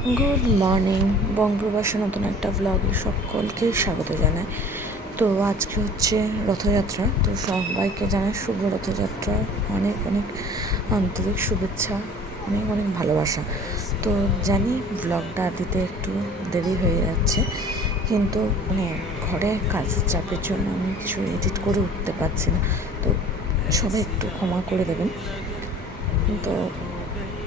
Good morning বঙ্গপ্রবাসে নতুন একটা ব্লগে সকলকে স্বাগত জানাই। তো আজকে হচ্ছে রথযাত্রা, তো সবাইকে জানাই শুভ রথযাত্রা। অনেক অনেক আন্তরিক শুভেচ্ছা, অনেক অনেক ভালোবাসা। তো জানি ব্লগটা দিতে একটু দেরি হয়ে যাচ্ছে, কিন্তু মানে ঘরে কাজের চাপের জন্য আমি কিছু এডিট করে উঠতে পারছি না। তো সবাই একটু ক্ষমা করে দেবেন। তো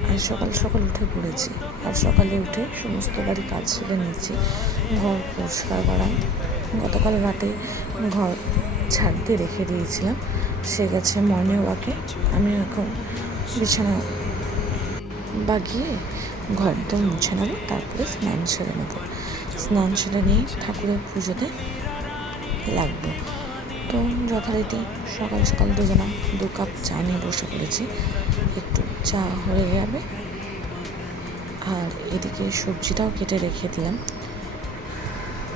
আজ সকাল সকাল উঠে পড়েছি। আর সকালে উঠে সমস্ত বাড়ি কাজ সেরে নিয়েছি। ঘর পরিষ্কার করা। গতকাল রাতে ঘর দিয়ে রেখে দিয়েছিলাম। সে গেছে মর্নিং ওয়াকে। আমি এখন বিছানা বাগিয়ে ঘরটা মুছে নেব, তারপরে স্নান সেরে নেব। স্নান সেরে নিয়ে ঠাকুরের পুজোতে লাগবো। তো যথারীতি সকাল সকাল দুজনা দু কাপ চা নিয়ে বসে পড়েছি। একটু চা হয়ে যাবে আর এদিকে সবজিটাও কেটে রেখে দিলাম।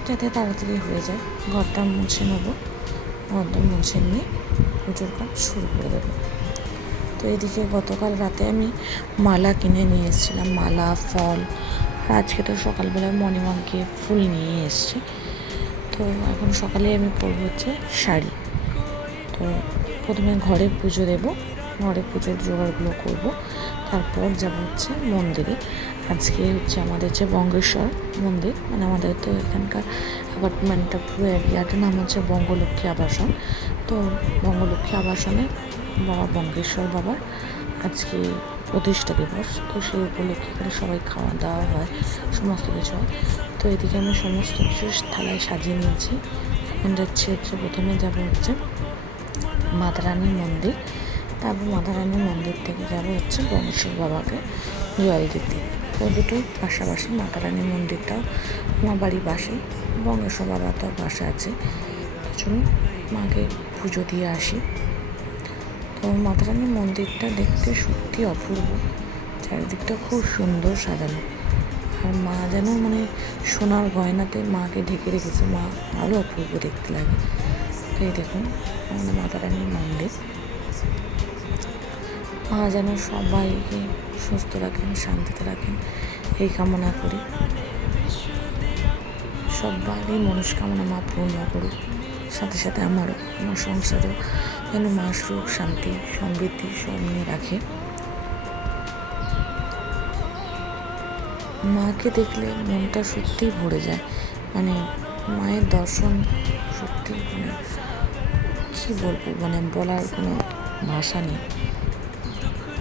যাতে তাড়াতাড়ি হয়ে যায়। ঘরটা মুছে নেব। ঘরটা মুছে নিয়ে পুজোর কাজ শুরু করে দেবো। তো এদিকে গতকাল রাতে আমি মালা কিনে নিয়ে এসেছিলাম। মালা, ফল। আর আজকে তো সকালবেলায় মণিমাকে ফুল নিয়ে এসছি। তো এখন সকালে আমি পরবো হচ্ছে শাড়ি। তো প্রথমে ঘরে পুজো দেব। ঘরে পুজোর জোগাড়গুলো করব। তারপর যাব হচ্ছে মন্দিরে। আজকে হচ্ছে আমাদের যে বঙ্গেশ্বর মন্দির মানে আমাদের তো এখানকার অ্যাপার্টমেন্টটা পুরো এরিয়াটার নাম হচ্ছে বঙ্গলক্ষ্মী আবাসন। তো বঙ্গলক্ষ্মী আবাসনে বাবা বঙ্গেশ্বর বাবার আজকে প্রতিষ্ঠা দিবস। তো সেই উপলক্ষে এখানে সবাই খাওয়া দাওয়া হয়, সমস্ত কিছু হয়। তো এদিকে আমি সমস্ত কিছু থালায় সাজিয়ে নিয়েছি। এখন যাচ্ছি হচ্ছে প্রথমে যাব হচ্ছে মাতারানী মন্দির। তারপর মাতারানী মন্দির থেকে যাব হচ্ছে বঙ্গেশ্বর বাবাকে জল দিতে তো দুটোই পাশাপাশি মাতারানী মন্দিরটাও আমার বাড়ির পাশে। বঙ্গেশ্বর বাবা তো পাশে আছে। চলুন মাকে পুজো দিয়ে আসি। তো মাতারানী মন্দিরটা দেখতে সত্যি অপূর্ব। চারিদিকটা খুব সুন্দর সাজানো। আর মা যেন মানে সোনার গয়নাতে মাকে ঢেকে রেখেছে। মা আরও অপূর্ব দেখতে লাগে। তো এই দেখুন আমাদের মাতারানীর মন্দির। মা যেন সবাইকে সুস্থ রাখেন, শান্তিতে রাখেন। এই কামনা করি। সবারই মনস্কামনা মা পূর্ণ করুক। সাথে সাথে আমারও আমার সংসারও যেন মা সুখ, শান্তি, সমৃদ্ধি সব নিয়ে রাখে। মাকে দেখলে মনটা সত্যিই ভরে যায়। মানে মায়ের দর্শন সত্যি মানে কী বলব? মানে বলার কোনো ভাষা নেই।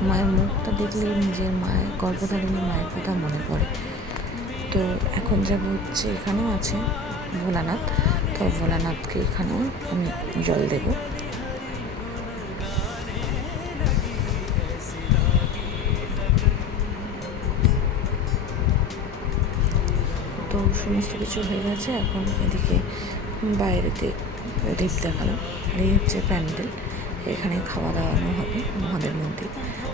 মায়ের মুখটা দেখলে নিজের মায়ের গর্ভধারিণী মায়ের কথা মনে পড়ে। তো এখন যাব হচ্ছে এখানেও আছে ভোলানাথ। তো ভোলানাথকে এখানেও আমি জল দেবো। তো সমস্ত কিছু হয়ে গেছে, এখন এদিকে বাইরেতে রিপ দেখালাম। এই হচ্ছে প্যান্ডেল। এখানে খাওয়া দাওয়ানো হবে মহাদেব মন্দির।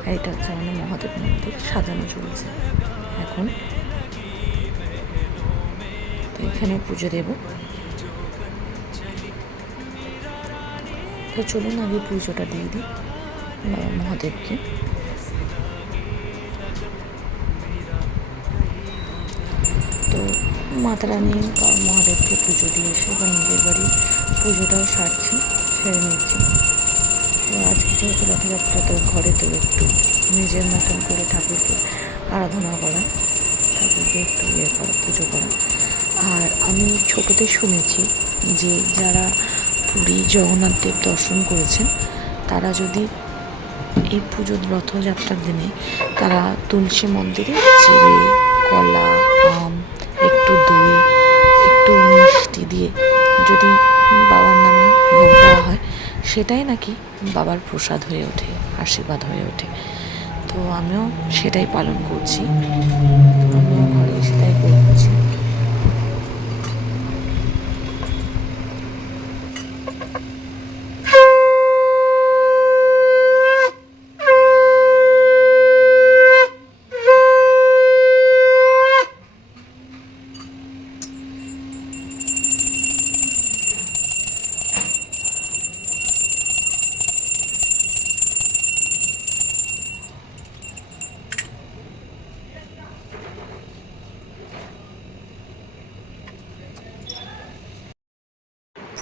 আর এটা হচ্ছে আমাদের মহাদেব মন্দির, সাজানো চলছে এখন। তো এখানে পুজো দেব। তো চলুন আগে পুজোটা দিয়ে দিই মহাদেবকে। তো মাতা রানী মহাদেবকে পুজো দিয়ে এসে বা নিজের বাড়ি পুজোটাও সারছি, সেরে নিচ্ছি। আজকে যেহেতু রথযাত্রা তো ঘরে তো একটু নিজের মতন করে ঠাকুরকে আরাধনা করা, ঠাকুরকে একটু ইয়ে করা, পুজো করা। আর আমি ছোটোতে শুনেছি যে যারা পুরী জগন্নাথ দেব দর্শন করেছেন, তারা যদি এই পুজোর রথযাত্রার দিনে তারা তুলসী মন্দিরে চিড়ে, কলা, আম, একটু দই, একটু মিষ্টি দিয়ে যদি বাবার নামে ভোগ দেওয়া হয় সেটাই নাকি বাবার প্রসাদ হয়ে ওঠে, আশীর্বাদ হয়ে ওঠে। তো আমিও সেটাই পালন করছি। আমিও ঘরে সেটাই করছি।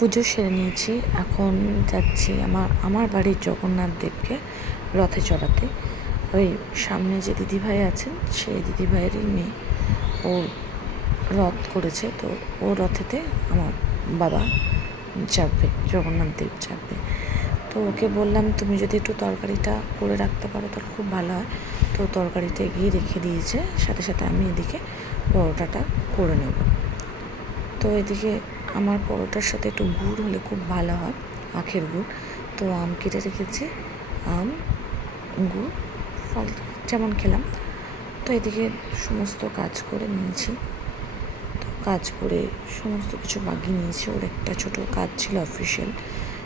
পুজো সেরে নিয়েছি। এখন যাচ্ছি আমার আমার বাড়ির জগন্নাথ দেবকে রথে চড়াতে। ওই সামনে যে দিদিভাই আছেন, সেই দিদিভাইয়েরই মেয়ে। ও রথ করেছে, তো ও রথেতে আমার বাবা চাপবে, জগন্নাথ দেব চাপবে। তো ওকে বললাম, তুমি যদি একটু তরকারিটা করে রাখতে পারো, তাহলে খুব ভালো হয়। তো তরকারিটা এগিয়ে রেখে দিয়েছে, সাথে সাথে আমি এদিকে পরোটাটা করে নেব। তো এদিকে আমার পরোটার সাথে একটু গুড় হলে খুব ভালো হয়, আখের গুড়। তো আম কেটে রেখেছি, আম, গুড়, ফল যেমন খেলাম। তো এদিকে সমস্ত কাজ করে নিয়েছি। তো কাজ করে সমস্ত কিছু বাগিয়ে নিয়েছি। ওর একটা ছোট কাজ ছিল অফিসিয়াল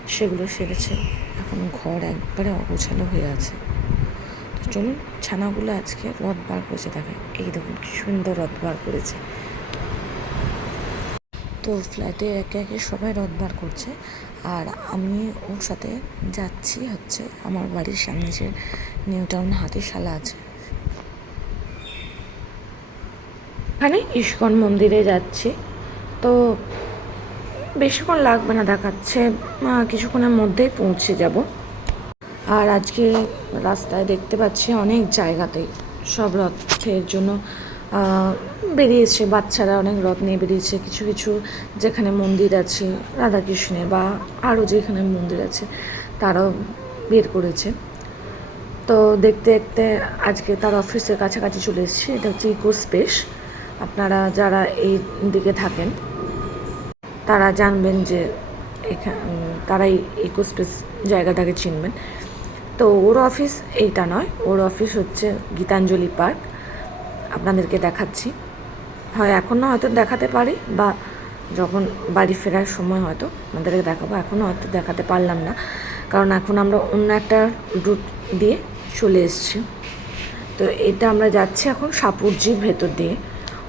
সেগুলো সেরেছে। এখন ঘর একবারে অগোছালো হয়ে আছে। তো চলুন, ছানাগুলো আজকে রথ বার করেছে দেখে এই দেখুন, কি সুন্দর রথ বার করেছে। তো ফ্ল্যাটে একে একে সবাই রথ বার করছে। আর আমি ওর সাথে যাচ্ছি হচ্ছে আমার বাড়ির সামনে যে নিউ টাউন হাতিশালা আছে। এখানে ইস্কন মন্দিরে যাচ্ছি। তো বেশিক্ষণ লাগবে না, দেখাচ্ছে কিছুক্ষণের মধ্যেই পৌঁছে যাব। আর আজকে রাস্তায় দেখতে পাচ্ছি অনেক জায়গাতেই সব রথের জন্য বেরিয়েছে, বাচ্চারা অনেক রথ নিয়ে বেরিয়েছে, কিছু কিছু যেখানে মন্দির আছে রাধাকৃষ্ণের বা আরও যেখানে মন্দির আছে, তারাও বের করেছে। তো দেখতে দেখতে আজকে তার অফিসের কাছাকাছি চলে এসেছি, এটা হচ্ছে ইকো স্পেস আপনারা যারা এই দিকে থাকেন, তারা জানবেন যে এখানে তারাই ইকো স্পেস জায়গাটাকে চিনবেন। তো ওর অফিস এইটা নয়, ওর অফিস হচ্ছে গীতাঞ্জলি পার্ক। আপনাদেরকে দেখাচ্ছি। হয় এখনও হয়তো দেখাতে পারি বা যখন বাড়ি ফেরার সময় হয়তো আপনাদেরকে দেখাবো, এখনও হয়তো দেখাতে পারলাম না। কারণ এখন আমরা অন্য একটা রুট দিয়ে চলে এসেছি। তো এটা আমরা যাচ্ছি এখন সাপুরজির ভেতর দিয়ে।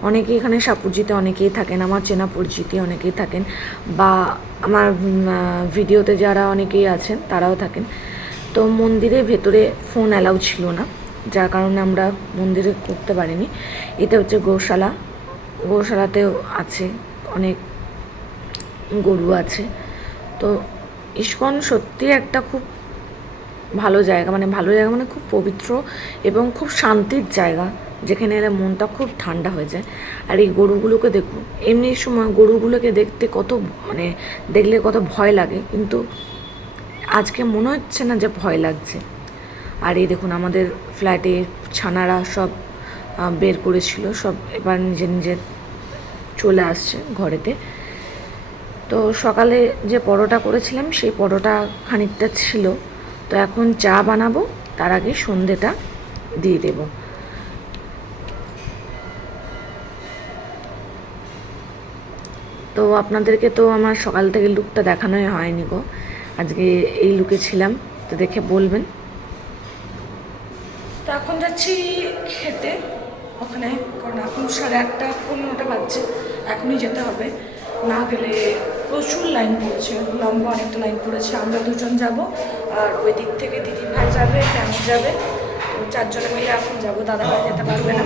অনেকেই এখানে সাপুরজিতে অনেকেই থাকেন, আমার চেনা পরিচিতি অনেকেই থাকেন বা আমার ভিডিওতে যারা অনেকেই আছেন তারাও থাকেন। তো মন্দিরের ভেতরে ফোন অ্যালাউ ছিল না। যার কারণে আমরা মন্দিরে করতে পারিনি। এটা হচ্ছে গোশালা। গোশালাতেও আছে অনেক গরু আছে। তো ইস্কন সত্যি একটা খুব ভালো জায়গা মানে ভালো জায়গা মানে খুব পবিত্র এবং খুব শান্তির জায়গা, যেখানে এলে মনটা খুব ঠান্ডা হয়ে যায়। আর এই গরুগুলোকে দেখুন, এমনি সময় গরুগুলোকে দেখতে কত মানে দেখলে কত ভয় লাগে, কিন্তু আজকে মনে হচ্ছে না যে ভয় লাগছে। আর এই দেখুন আমাদের ফ্ল্যাটে ছানারা সব বের করেছিল, সব এবার নিজের নিজের চলে আসছে ঘরেতে। তো সকালে যে পরোটা করেছিলাম, সেই পরোটা খানিকটা ছিল। তো এখন চা বানাবো, তার আগে সন্ধেটা দিয়ে দেব। তো আপনাদেরকে তো আমার সকাল থেকে লুকটা দেখানোই হয়নি গো। আজকে এই লুকে ছিলাম, তো দেখে বলবেন। তো এখন যাচ্ছি খেতে। ওখানে, কারণ এখন সাড়ে আটটা, পনেরোটা বাজছে। এখনই যেতে হবে। না গেলে প্রচুর লাইন পড়েছে। লম্বা অনেকটা লাইন পড়েছে। আমরা দুজন যাব। আর ওই দিক থেকে দিদি ভাই যাবে ফ্যামিলি যাবে। তো চারজনে মিলে এখন যাব। দাদা ভাই যেতে পারবে না।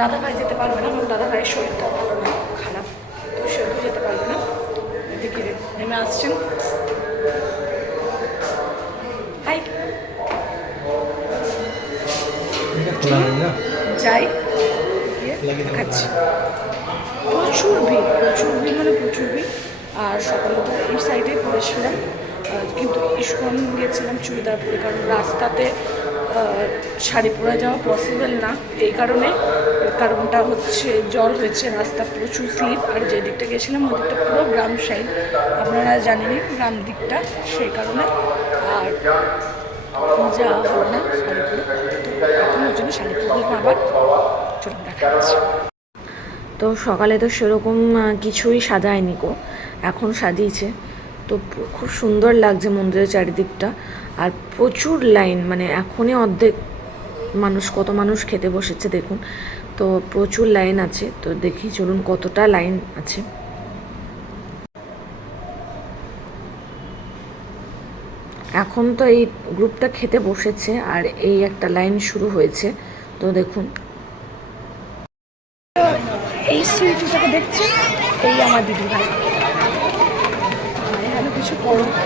দাদা ভাই যেতে পারবে না আমার দাদা ভাইয়ের শরীরটা ভালো না, খারাপ। তো সেও যেতে পারবে না। এদিকে নেমে আসছেন। দেখাচ্ছি প্রচুর ভিড় প্রচুর ভিড় মানে প্রচুর ভিড়। আর সকালে তো এই সাইডে পড়েছিলাম। কিন্তু ইস্কন গেছিলাম চুড়িদার পরে, কারণ রাস্তাতে শাড়ি পরে যাওয়া পসিবল না। এই কারণে, কারণটা হচ্ছে জল হয়েছে রাস্তা প্রচুর স্লিপ। আর যে দিকটা গেছিলাম, ওই দিকটা পুরো গ্রাম সাইড আপনারা জানেনই গ্রাম দিকটা, সেই কারণে। আর যা হলো না শাড়ি পরে। এখন ওই জন্য শাড়ি পরে আবার, চলুন দেখা যাচ্ছে তো সকালে তো সেরকম কিছুই সাজায়নি গো। এখন সাজিয়েছে। তো খুব সুন্দর লাগছে মন্দিরের চারিদিকটা। আর প্রচুর লাইন মানে এখনই অর্ধেক মানুষ, কত মানুষ খেতে বসেছে দেখুন। তো প্রচুর লাইন আছে, তো দেখি চলুন কতটা লাইন আছে। এখন তো এই গ্রুপটা খেতে বসেছে, আর এই একটা লাইন শুরু হয়েছে। তো দেখুন। এই সিঁড়িটাকে দেখছেন এই আমার দিদি ভাই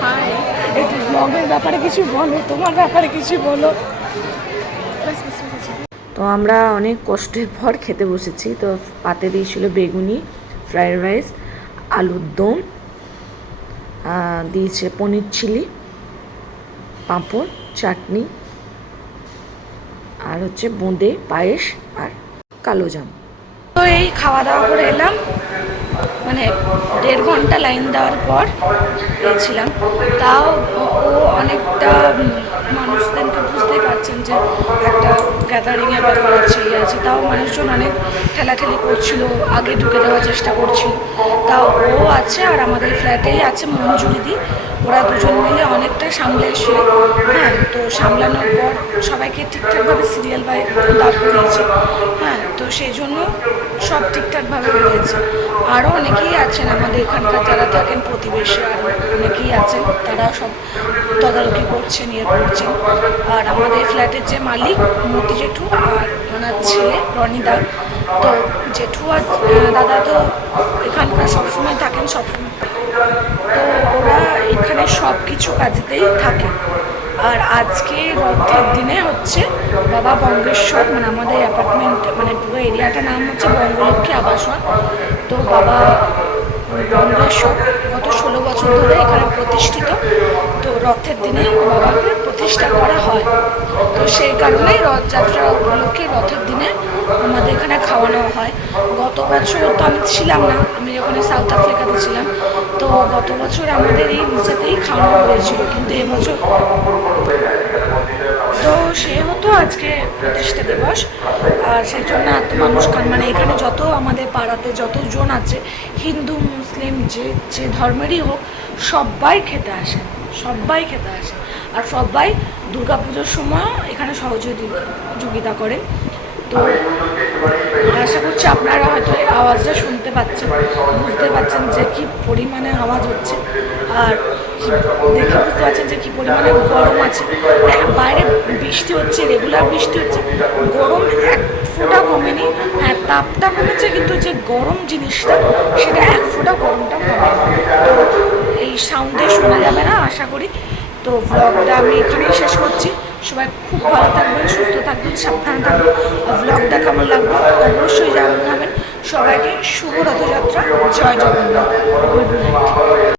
হাই একটু ব্লগের ব্যাপারে কিছু বলো, তোমার ব্যাপারে কিছু বলো। তো আমরা অনেক কষ্টের পর খেতে বসেছি। তো পাতে দিয়েছিল বেগুনি ফ্রায়েড রাইস আলুর দম দিয়েছে পনির চিলি, পাঁপড়, চাটনি, আর হচ্ছে বোঁদে, পায়েস আর কালো জাম। এই খাওয়া দাওয়া করে এলাম। মানে দেড় ঘণ্টা লাইন দেওয়ার পর পেয়েছিলাম তাও ও- অনেকটা মানুষদেরকে বুঝতেই পারছেন যে একটা গ্যাদারিংয়ের ব্যাপার আছে ইয়ে আছে। তাও মানুষজন অনেক ঠেলাঠেলি করছিল, আগে ঢুকে দেওয়ার চেষ্টা করছিল। তাও ও আছে আর আমাদের ফ্ল্যাটেই আছে মঞ্জুরিদি। ওরা দুজন মিলে অনেকটা সামলে এসে হ্যাঁ তো সামলানোর পর সবাইকে ঠিকঠাকভাবে সিরিয়াল বাই দাঁড় করিয়েছে হ্যাঁ তো সেই জন্য সব ঠিকঠাকভাবে হয়েছে। আরও অনেকেই আছেন আমাদের এখানকার যারা থাকেন প্রতিবেশী, আরও অনেকেই আছেন, তারা সব তদারকি করছেন ইয়ে করছেন। আর আমাদের ফ্ল্যাটের যে মালিক, মতি জেঠু আর ওনার ছেলে রনিদা, তো জেঠু আর দাদা তো এখানকার সবসময় থাকেন, সবসময় ওরা এখানে সব কিছু কাজেতেই থাকে। আর আজকে রথের দিনে হচ্ছে বাবা বঙ্গেশ্বর মানে আমাদের অ্যাপার্টমেন্ট মানে পুরো এরিয়াটার নাম হচ্ছে বঙ্গলক্ষ্মী আবাসন। তো বাবা বঙ্গেশ্বর গত ষোলো বছর ধরে এখানে প্রতিষ্ঠিত। রথের দিনে বাবাকে প্রতিষ্ঠা করা হয়। তো সেই কারণেই রথযাত্রা উপলক্ষে রথের দিনে আমাদের এখানে খাওয়ানো হয়। গত বছর তো আমি ছিলাম না, আমি যখন সাউথ আফ্রিকাতে ছিলাম, তো গত বছর আমাদের এই নিচেতেই খাওয়ানো হয়েছিল, কিন্তু এবছর তো সেহেতু আজকে প্রতিষ্ঠা দিবস, আর সেই জন্য এত মানুষ মানে এখানে যত আমাদের পাড়াতে যতজন আছে, হিন্দু, মুসলিম, যে যে ধর্মেরই হোক, সবাই খেতে আসে সবাই খেতে আসে। আর সবাই দুর্গাপুজোর সময় এখানে সহযোগিতা করে। তো আশা করছি আপনারা হয়তো আওয়াজটা শুনতে পাচ্ছেন বুঝতে পারছেন যে কি পরিমাণে আওয়াজ হচ্ছে। আর দেখে বুঝতে পারছেন যে কি পরিমাণে গরম আছে। হ্যাঁ, বাইরে বৃষ্টি হচ্ছে রেগুলার বৃষ্টি হচ্ছে। গরম এক ফোঁটা কমেনি। হ্যাঁ তাপটা কমেছে কিন্তু যে গরম জিনিসটা সেটা এক ফোঁটা গরমটা এই সাউন্ডে শোনা যাবে না, আশা করি। তো ব্লগটা আমি এখানেই শেষ করছি। সবাই খুব ভালো থাকবেন, সুস্থ থাকবেন, সাবধানে থাকবেন। ব্লগটা কেমন লাগবে অবশ্যই জানাবেন। সবাইকে শুভ রথযাত্রা, জয় জগন্নাথ। Good night.